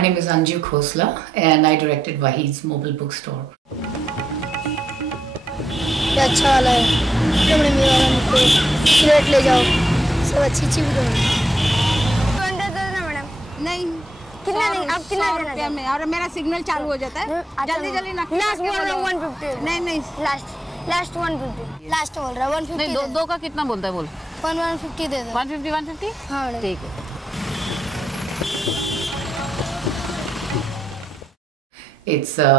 My name is Anjoo Khosla and I directed WAHID'S Mobile Bookstore. अच्छा वाला है कैमरे में वाला मुझको सिलेक्ट ले जाओ सब अच्छी वीडियो है 200 दे देना मैडम नहीं कितना नहीं अब कितना देना है में और मेरा सिग्नल चालू हो जाता है जल्दी जल्दी ना लास्ट बोल रहा हूं 150 नहीं लास्ट 150 लास्ट बोल रहा 150 नहीं दो का कितना बोलता है बोल 150 दे दो 150 हां ठीक है It's a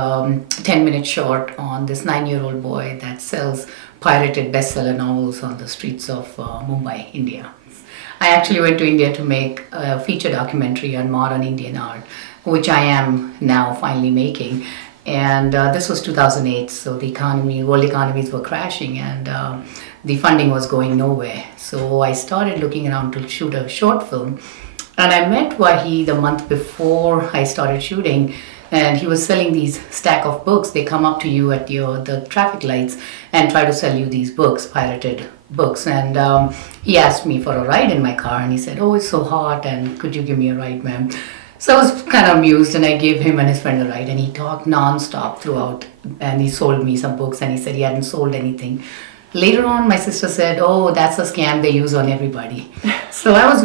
10-minute short on this 9-year-old boy that sells pirated bestseller novels on the streets of Mumbai, India. I actually went to India to make a feature documentary on modern Indian art, which I am now finally making. And this was 2008, so the world economies were crashing and the funding was going nowhere. So I started looking around to shoot a short film. And I met Wahid the month before I started shooting. And he was selling these stack of books. They come up to you at the traffic lights and try to sell you these books, pirated books. And he asked me for a ride in my car and he said, "Oh, it's so hot and could you give me a ride, ma'am?" So I was kind of amused and I gave him and his friend a ride and he talked non-stop throughout and he sold me some books and he said he hadn't sold anything. Later on, my sister said, "Oh, that's a scam they use on everybody." So I was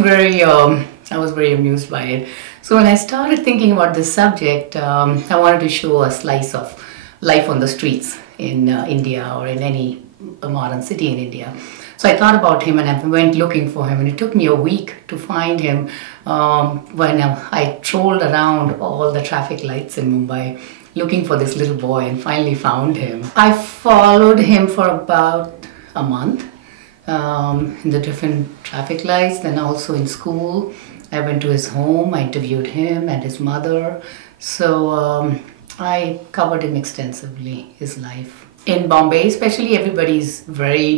very amused by it. So when I started thinking about this subject, I wanted to show a slice of life on the streets in India or in any modern city in India. So I thought about him and I went looking for him, and it took me a week to find him when I trolled around all the traffic lights in Mumbai looking for this little boy and finally found him. I followed him for about a month in the different traffic lights, then also in school. I went to his home, I interviewed him and his mother. So I covered him extensively, his life. In Bombay especially, everybody's very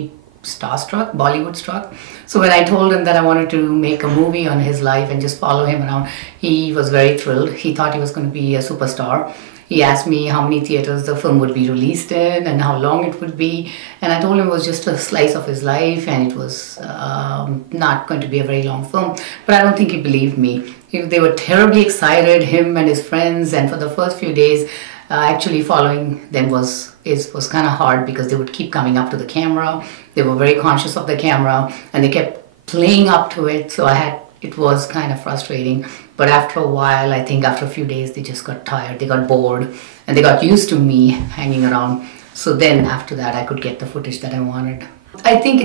starstruck, Bollywood struck. So when I told him that I wanted to make a movie on his life and just follow him around, he was very thrilled. He thought he was going to be a superstar. He asked me how many theaters the film would be released in and how long it would be. And I told him it was just a slice of his life and it was not going to be a very long film. But I don't think he believed me. They were terribly excited, him and his friends. And for the first few days, actually following them was kind of hard because they would keep coming up to the camera. They were very conscious of the camera and they kept playing up to it. So it was kind of frustrating. But after a while, I think after a few days, they just got tired, they got bored, and they got used to me hanging around. So then after that, I could get the footage that I wanted. I think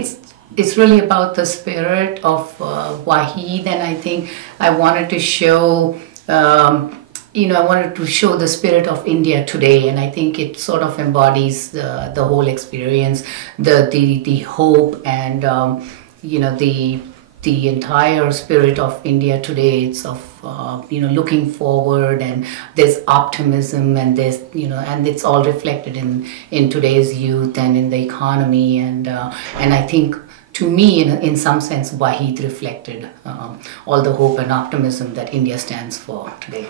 it's really about the spirit of Wahid, and I think I wanted to show, I wanted to show the spirit of India today, and I think it sort of embodies the whole experience, the hope and, the entire spirit of India today. It's of looking forward, and there's optimism, and there's and it's all reflected in today's youth and in the economy, and I think to me in some sense Wahid reflected all the hope and optimism that India stands for today.